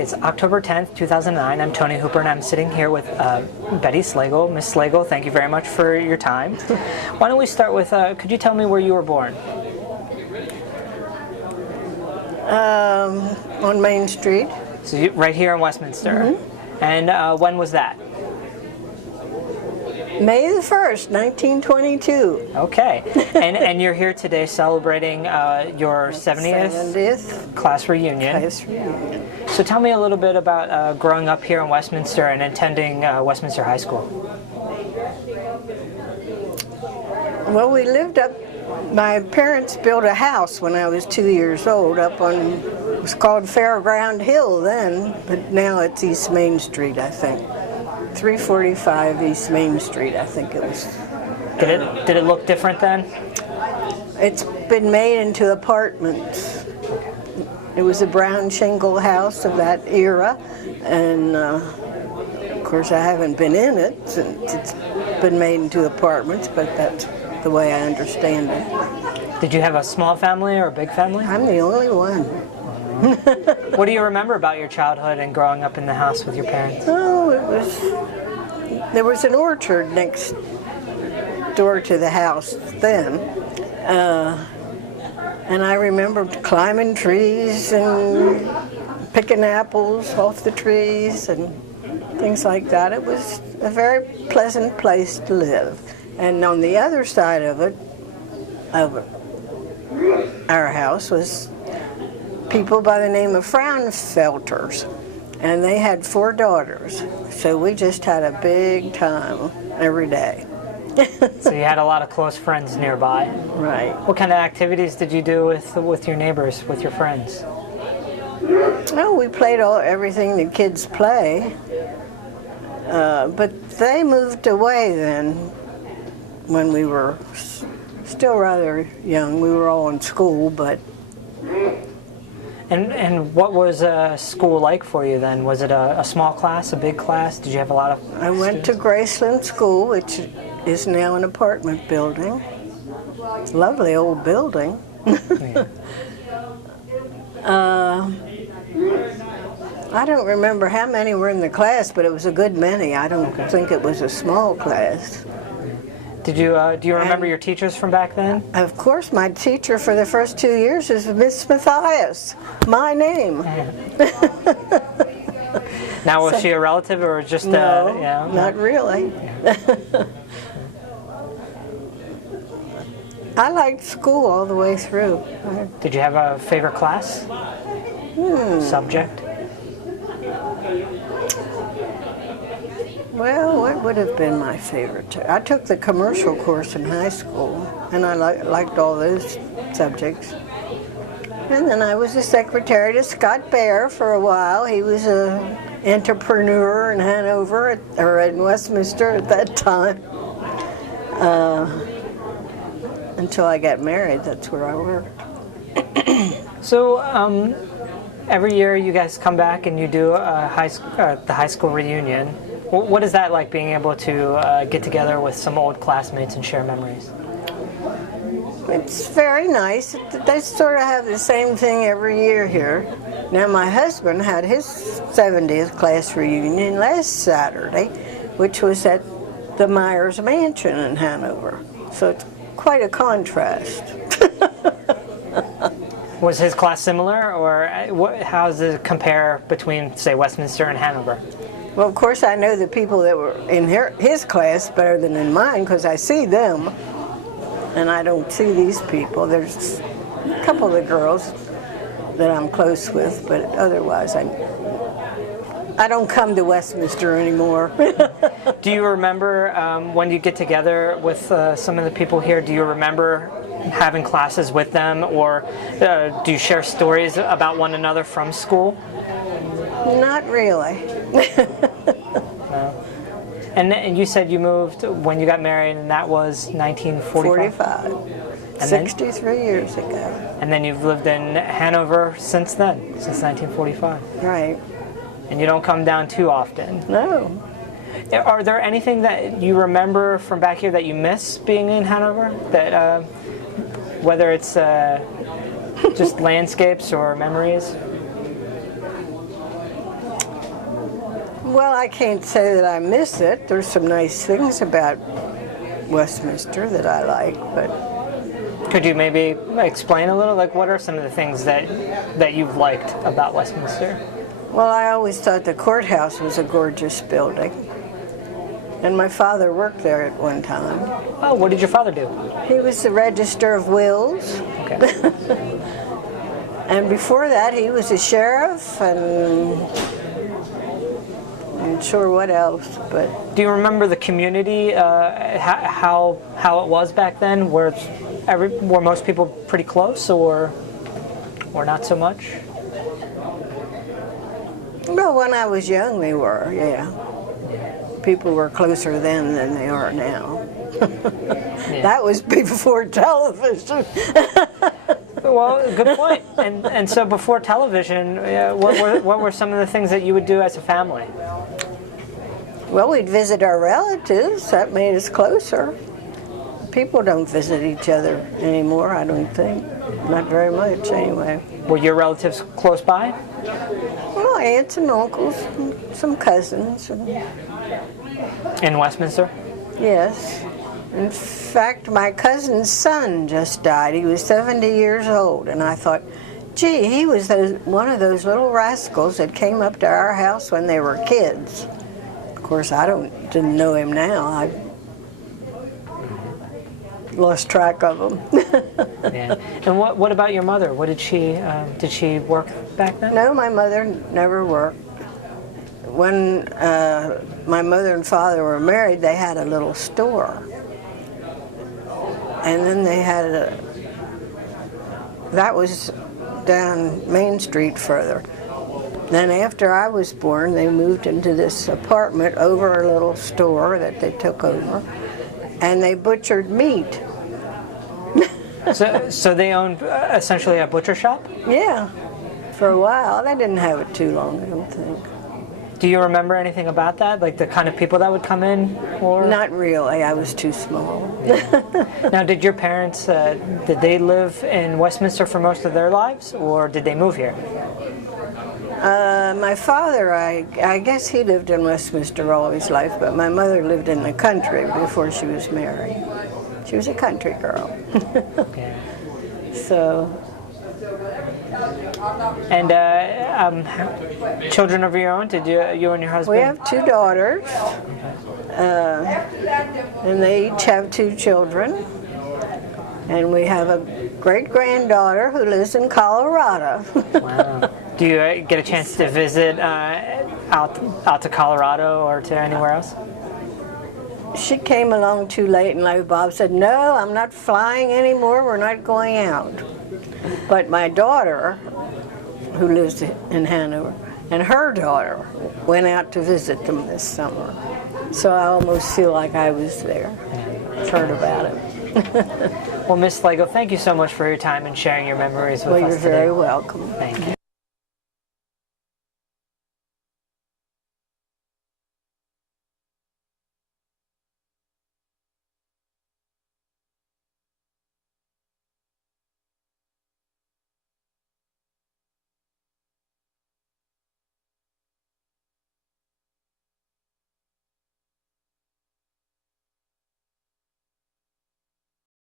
It's October 10th, 2009. I'm Tony Hooper, and I'm sitting here with Betty Slagle. Miss Slagle, thank you very much for your time. Why don't we start with, could you tell me where you were born? On Main Street. So right here in Westminster. Mm-hmm. And when was that? May the 1st, 1922. Okay. And you're here today celebrating your 70th class reunion. So tell me a little bit about growing up here in Westminster and attending Westminster High School. Well, we lived up, my parents built a house when I was 2 years old up on, it was called Fairground Hill then, but now it's East Main Street, I think. 345 East Main Street, I think it was. Did it look different then? It's been made into apartments. It was a brown shingle house of that era, and of course I haven't been in it since it's been made into apartments, but that's the way I understand it. Did you have a small family or a big family? I'm the only one. What do you remember about your childhood and growing up in the house with your parents? Oh, there was an orchard next door to the house then. And I remember climbing trees and picking apples off the trees and things like that. It was a very pleasant place to live. And on the other side of it, of our house, was people by the name of Fraunfelters, and they had 4 daughters, so we just had a big time every day. So you had a lot of close friends nearby. Right. What kind of activities did you do with your neighbors, with your friends? Oh, we played everything the kids play, but they moved away then when we were still rather young. We were all in school, but... And what was school like for you then? Was it a small class, a big class? Did you have a lot of I went to Graceland School, which is now an apartment building. Lovely old building. Yeah. I don't remember how many were in the class, but it was a good many. I don't think it was a small class. Did you do you remember your teachers from back then? Of course, my teacher for the first 2 years is Miss Mathias, my name. Now, was she a relative or just no, yeah? Not really. I liked school all the way through. Did you have a favorite class? Subject? Well, what would have been my favorite? I took the commercial course in high school, and I liked all those subjects. And then I was the secretary to Scott Baer for a while. He was an entrepreneur in Hanover, or in Westminster at that time. Until I got married, that's where I worked. So, every year you guys come back and you do the high school reunion. What is that like, being able to get together with some old classmates and share memories? It's very nice. They sort of have the same thing every year here. Now, my husband had his 70th class reunion last Saturday, which was at the Myers Mansion in Hanover. So it's quite a contrast. Was his class similar, or how does it compare between, say, Westminster and Hanover? Well, of course, I know the people that were in his class better than in mine, because I see them, and I don't see these people. There's a couple of the girls that I'm close with, but otherwise I don't come to Westminster anymore. Do you remember when you get together with some of the people here, do you remember having classes with them, or do you share stories about one another from school? Not really. No. And you said you moved when you got married, and that was 1945? 45. 63 years ago. And then you've lived in Hanover since then, since 1945. Right. And you don't come down too often. No. Are there anything that you remember from back here that you miss being in Hanover? That whether it's just landscapes or memories? Well, I can't say that I miss it. There's some nice things about Westminster that I like, but Could you maybe explain a little? Like, what are some of the things that you've liked about Westminster? well, I always thought the courthouse was a gorgeous building. And my father worked there at one time. Oh, what did your father do? He was the Register of Wills. Okay. And before that, he was a sheriff and I'm not sure what else, but Do you remember the community, how it was back then? Were most people pretty close, or not so much? well, when I was young, we were, yeah. People were closer then than they are now. That was before television. Well, good point. And so before television, what were some of the things that you would do as a family? Well, we'd visit our relatives. That made us closer. People don't visit each other anymore, I don't think. Not very much, anyway. Were your relatives close by? Well, aunts and uncles, and some cousins. And In Westminster? yes. In fact, my cousin's son just died. He was 70 years old, and I thought, gee, he was one of those little rascals that came up to our house when they were kids. Of course, I didn't know him now. I lost track of him. Yeah. And what about your mother? What did she work back then? No, my mother never worked. When my mother and father were married, they had a little store. And then they had that was down Main Street further. Then after I was born, they moved into this apartment over a little store that they took over, and they butchered meat. So they owned essentially a butcher shop? Yeah, for a while. They didn't have it too long, I don't think. Do you remember anything about that? Like the kind of people that would come in? Or Not really. I was too small. Now, did your parents, did they live in Westminster for most of their lives, or did they move here? My father, I guess he lived in Westminster all his life, but my mother lived in the country before she was married. She was a country girl. Okay. So, And children of your own? Did you and your husband? we have 2 daughters, and they each have 2 children. And we have a great-granddaughter who lives in Colorado. Wow. Do you get a chance to visit out to Colorado or to anywhere else? She came along too late, and like Bob said, no, I'm not flying anymore, we're not going out. But my daughter, who lives in Hanover, and her daughter went out to visit them this summer. So I almost feel like I was there. Heard about it. Well, Miss Slagle, thank you so much for your time and sharing your memories with Well, us you're today. very welcome. Thank you.